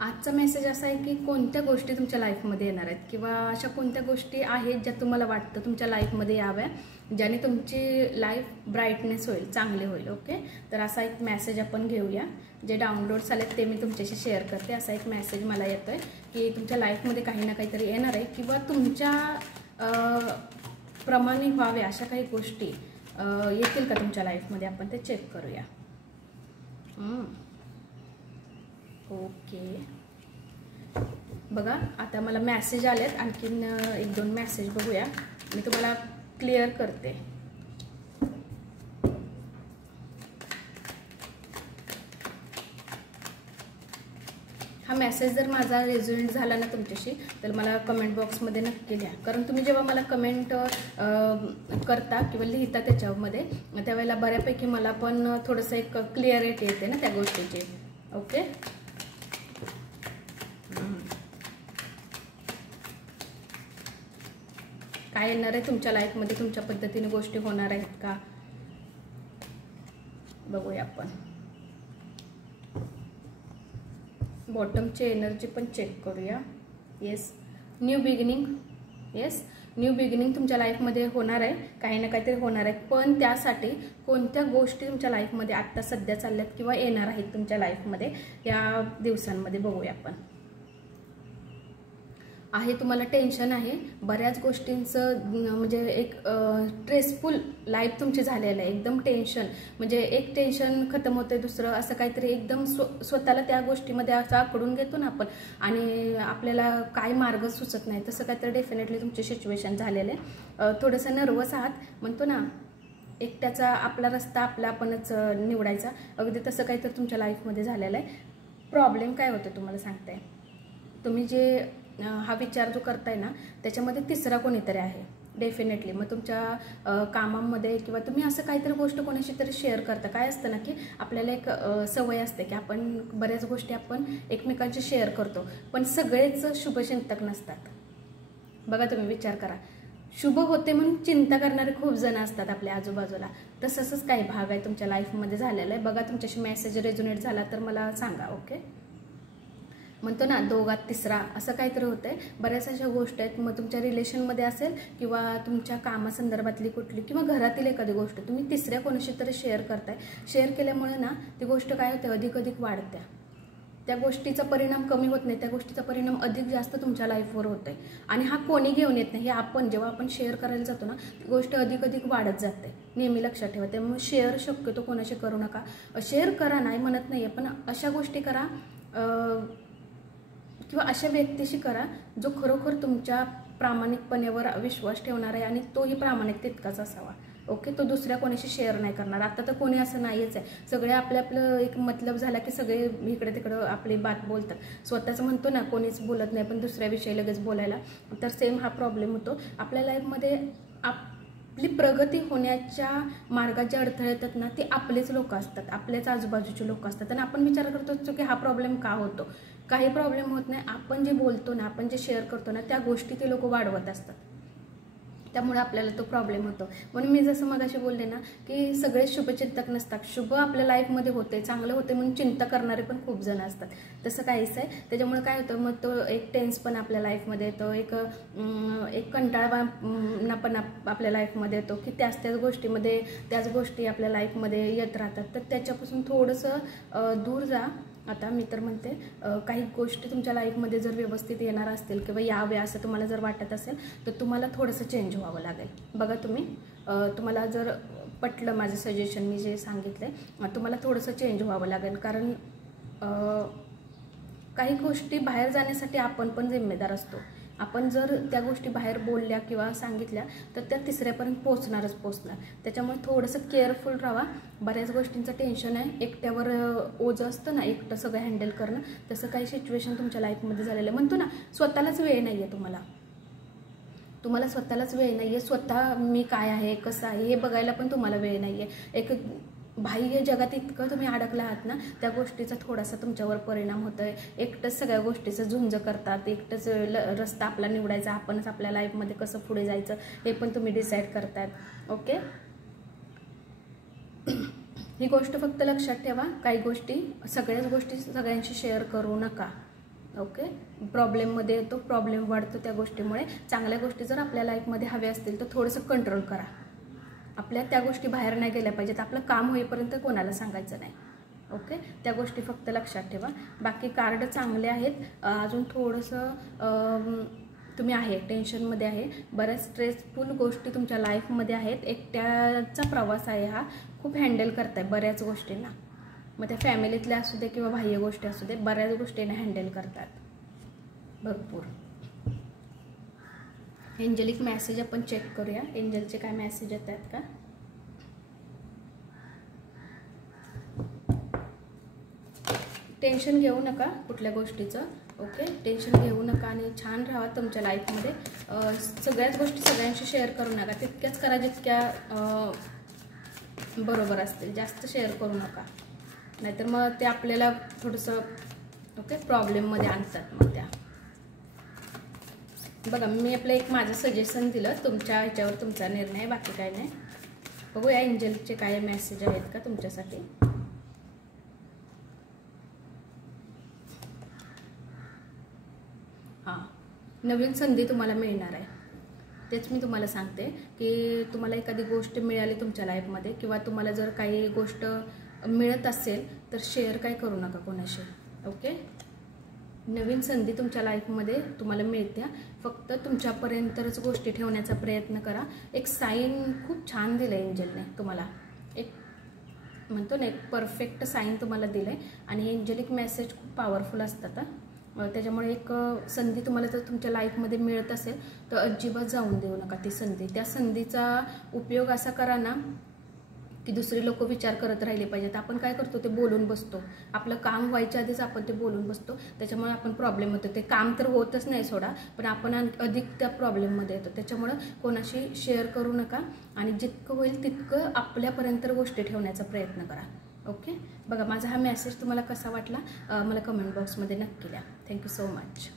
आजचा मेसेज असा आहे की कोणत्या गोष्टी तुमच्या लाईफमध्ये येणार आहेत किंवा अशा कोणत्या गोष्टी आहेत ज्या तुम्हाला वाटतं तुमच्या लाईफमध्ये याव्या, ज्याने तुमची लाईफ ब्राईटनेस होईल, चांगले होईल. ओके, तर असा एक मेसेज आपण घेऊया. जे डाउनलोड्स आलेत ते मी तुमच्याशी शेअर करते. असा एक मेसेज मला येतोय की तुमच्या लाईफमध्ये काही ना काहीतरी येणार आहे किंवा तुमच्या प्रमाणे व्हावे अशा काही गोष्टी येतील का तुमच्या लाईफमध्ये, आपण ते चेक करूया. ओके, बघा आता मला मेसेज आलेत. आणखीन एक दोन मेसेज बघूया. मी तुम्हाला क्लिअर करते. हा मेसेज जर माझा रेझोनेट झाला ना तुमच्याशी तर मला कमेंट बॉक्समध्ये नक्की लिहा. कारण तुम्ही जेव्हा मला कमेंट करता किंवा लिहिता त्याच्यामध्ये, त्यावेळेला बऱ्यापैकी मला पण थोडंसं एक क्लिअरिटी येते ना त्या गोष्टीची. ओके, काय येणार आहे तुमच्या लाईफमध्ये, तुमच्या पद्धतीने गोष्टी होणार आहेत का बघूया आपण. बॉटमची एनर्जी पण चेक करूया. Yes, new beginning. Yes, new beginning तुमच्या लाईफमध्ये होणार आहे, काही ना काहीतरी होणार आहे. पण त्यासाठी कोणत्या गोष्टी तुमच्या लाईफमध्ये आत्ता सध्या चालल्यात किंवा येणार आहेत तुमच्या लाईफमध्ये या दिवसांमध्ये बघूया आपण. आहे तुम्हाला टेन्शन आहे बऱ्याच गोष्टींचं, म्हणजे एक स्ट्रेसफुल लाईफ तुमची झालेलं आहे. एकदम टेन्शन, म्हणजे एक टेन्शन खतम होते, दुसरं असं काहीतरी एकदम स्वतःला त्या गोष्टीमध्ये असं आकडून घेतो ना आपण, आणि आपल्याला काय मार्ग सुचत नाही, तसं काहीतरी डेफिनेटली तुमची सिच्युएशन झालेलं आहे. थोडंसं नर्वस आहात म्हणतो ना, एकट्याचा आपला रस्ता आपला आपणच निवडायचा, अगदी तसं काहीतरी तुमच्या लाईफमध्ये झालेलं आहे. प्रॉब्लेम काय होतं तुम्हाला सांगताय, तुम्ही जे हा विचार जो करताय ना त्याच्यामध्ये तिसरा कोणीतरी आहे डेफिनेटली. मग तुमच्या कामामध्ये किंवा तुम्ही असं काहीतरी गोष्ट कोणाशी तरी शेअर करता. काय असतं ना की आपल्याला एक सवय असते की आपण बऱ्याच गोष्टी आपण एकमेकांशी शेअर करतो, पण सगळेच शुभचिंतक नसतात. बघा तुम्ही विचार करा, शुभ होते म्हणून चिंता करणारे खूप जण असतात आपल्या आजूबाजूला. तसंच काही भाग आहे तुमच्या लाईफमध्ये झालेला आहे. बघा तुमच्याशी मेसेज रेझोनेट झाला तर मला सांगा. ओके, म्हणतो ना दोघात तिसरा असं काहीतरी होतंय. बऱ्याच अशा गोष्टी आहेत, मग तुमच्या रिलेशनमध्ये असेल किंवा तुमच्या कामासंदर्भातली कुठली किंवा घरातील एखादी गोष्ट तुम्ही तिसऱ्या कोणाशी तरी शेअर करताय. शेअर केल्यामुळे ना ती गोष्ट काय होते, अधिक वाढत्या. त्या गोष्टीचा परिणाम कमी होत नाही, त्या गोष्टीचा परिणाम अधिक जास्त तुमच्या लाईफवर होतोय. आणि हा कोणी घेऊन येत नाही, हे आपण जेव्हा आपण शेअर करायला जातो ना ती गोष्ट अधिक वाढत जाते. नेहमी लक्षात ठेवा. त्यामुळे शेअर शक्यतो कोणाशी करू नका. शेअर करा नाही म्हणत नाही, पण अशा गोष्टी करा किंवा अशा व्यक्तीशी करा जो खरोखर तुमच्या प्रामाणिकपणावर विश्वास ठेवणार आहे आणि तोही प्रामाणिक तितकाच असावा. ओके, तो दुसऱ्या कोणाशी शेअर नाही करणार. आता तर कोणी असं नाहीच आहे, सगळे आपलं एक मतलब झाला की सगळे इकडे तिकडं आपली बात बोलतात. स्वतःच म्हणतो ना कोणीच बोलत नाही, पण दुसऱ्याविषयी लगेच बोलायला. तर सेम हा प्रॉब्लेम होतो आपल्या लाईफमध्ये. आपली प्रगती होण्याच्या मार्गात जे अडथळे येतात ना ते आपलेच लोक असतात, आपल्याच आजूबाजूचे लोक असतात. आणि आपण विचार करतो की हा प्रॉब्लेम का होतो. काही प्रॉब्लेम होत नाही, आपण जे बोलतो ना, आपण जे शेअर करतो ना त्या गोष्टी ते लोक वाढवत असतात, त्यामुळे आपल्याला तो प्रॉब्लेम होतो. म्हणून मी जसं मगाशी बोलले ना की सगळे शुभचिंतक नसतात. शुभ आपल्या लाईफमध्ये होते, चांगलं होते म्हणून चिंता करणारे पण खूप जण असतात. तसं काहीच आहे. त्याच्यामुळे काय होतं, मग तो एक टेन्स पण आपल्या लाईफमध्ये येतो, एक कंटाळवाणा पण आपल्या लाईफमध्ये येतो की त्याच गोष्टीमध्ये त्याच गोष्टी आपल्या लाईफमध्ये येत राहतात. तर त्याच्यापासून थोडंसं दूर जा. आता मी तर म्हणते काही गोष्टी तुमच्या लाईफमध्ये जर व्यवस्थित येणार असतील किंवा याव्या असं तुम्हाला जर वाटत असेल तर तुम्हाला थोडंसं चेंज व्हावं लागेल. बघा तुम्हाला जर पटलं माझं सजेशन, मी जे सांगितलं आहे, तुम्हाला थोडंसं चेंज व्हावं लागेल. कारण काही गोष्टी बाहेर जाण्यासाठी आपण पण जिम्मेदार असतो. आपण जर त्या गोष्टी बाहेर बोलल्या किंवा सांगितल्या तर त्या तिसऱ्यापर्यंत पोचणार. त्याच्यामुळे थोडंसं केअरफुल राहा. बऱ्याच गोष्टींचं टेन्शन आहे, एकट्यावर ओझं असतं ना एकटं सगळं हँडल करणं, तसं काही सिच्युएशन तुमच्या लाईफमध्ये झालेलं आहे. म्हणतो ना स्वतःलाच वेळ नाही आहे, तुम्हाला स्वतःलाच वेळ नाही आहे. स्वतः मी काय आहे कसं आहे हे बघायला पण तुम्हाला वेळ नाही आहे. एक बाह्य जगात इतकं तुम्ही अडकला आहात ना त्या गोष्टीचा थोडासा तुमच्यावर परिणाम होतोय. एकटंच सगळ्या गोष्टीचं झुंज करतात, एकटंच रस्ता आपला निवडायचा, आपणच आपल्या लाईफमध्ये कसं पुढे जायचं हे पण तुम्ही डिसाईड करतायत. ओके, ही गोष्ट फक्त लक्षात ठेवा, काही गोष्टी सगळ्याच गोष्टी सगळ्यांशी शेअर करू नका. ओके, प्रॉब्लेममध्ये येतो, प्रॉब्लेम वाढतो त्या गोष्टीमुळे. चांगल्या गोष्टी जर आपल्या लाईफमध्ये हव्या असतील तर थोडंसं कंट्रोल करा. आपल्या त्या गोष्टी बाहेर नाही गेल्या पाहिजेत. आपलं काम होईपर्यंत कोणाला सांगायचं नाही. ओके, त्या गोष्टी फक्त लक्षात ठेवा. बाकी कार्ड चांगले आहेत. अजून थोडंसं तुम्ही आहे टेन्शनमध्ये आहे. बऱ्याच स्ट्रेसफुल गोष्टी तुमच्या लाईफमध्ये आहेत. एकट्याचा प्रवास आहे हा. खूप हँडल करताय बऱ्याच गोष्टींना. मग त्या फॅमिलीतल्या असू दे किंवा बाह्य गोष्टी असू दे, बऱ्याच गोष्टींना हँडल करतात भरपूर. एंजलिक मेसेज आपण चेक करूया. एंजलचे काय मेसेज येत आहेत का? टेन्शन घेऊ नका कुठल्या गोष्टीचं. ओके, टेन्शन घेऊ नका आणि छान राहा तुमच्या लाईफमध्ये. सगळ्याच गोष्टी सगळ्यांशी शेअर करू नका. तितक्याच करा जितक्या बरोबर असतील. जास्त शेअर करू नका, नाहीतर मग ते आपल्याला थोडंसं ओके प्रॉब्लेममध्ये आणतात मग त्या. बघा, मी आपलं एक माझं सजेशन दिलं. तुमच्या ह्याच्यावर तुमचा निर्णय, बाकी काय नाही. बघूया एंजलचे काय मेसेज आहेत का तुमच्यासाठी. हां, नवीन संधी तुम्हाला मिळणार आहे. तेच मी तुम्हाला सांगते की तुम्हाला एखादी गोष्ट मिळाली तुमच्या लाईफमध्ये किंवा तुम्हाला जर काही गोष्ट मिळत असेल तर शेअर काय करू नका कोणाशी. ओके, नवीन संधी तुमच्या लाईफमध्ये तुम्हाला मिळते. फक्त तुमच्यापर्यंतच गोष्टी ठेवण्याचा प्रयत्न करा. एक साईन खूप छान दिलं आहे एंजलने तुम्हाला. एक म्हणतो ना, एक परफेक्ट साईन तुम्हाला दिलं आहे. आणि हे एंजलिक मेसेज खूप पॉवरफुल असतात. त्याच्यामुळे एक संधी तुम्हाला जर तुमच्या लाईफमध्ये मिळत असेल तर अजिबात जाऊन देऊ नका ती संधी. त्या संधीचा उपयोग असा करा ना की दुसरे लोक विचार करत राहिले पाहिजेत. आपण काय करतो, ते बोलून बसतो. आपलं काम व्हायच्या आधीच आपण ते बोलून बसतो. त्याच्यामुळे आपण प्रॉब्लेम होतो. ते काम तर होतच नाही सोडा, पण आपण अधिक त्या प्रॉब्लेममध्ये येतो. त्याच्यामुळं कोणाशी शेअर करू नका आणि जितकं होईल तितकं आपल्यापर्यंत गोष्टी ठेवण्याचा प्रयत्न करा. ओके, बघा माझा हा मेसेज तुम्हाला कसा वाटला मला कमेंट बॉक्समध्ये नक्की द्या. Thank you so much.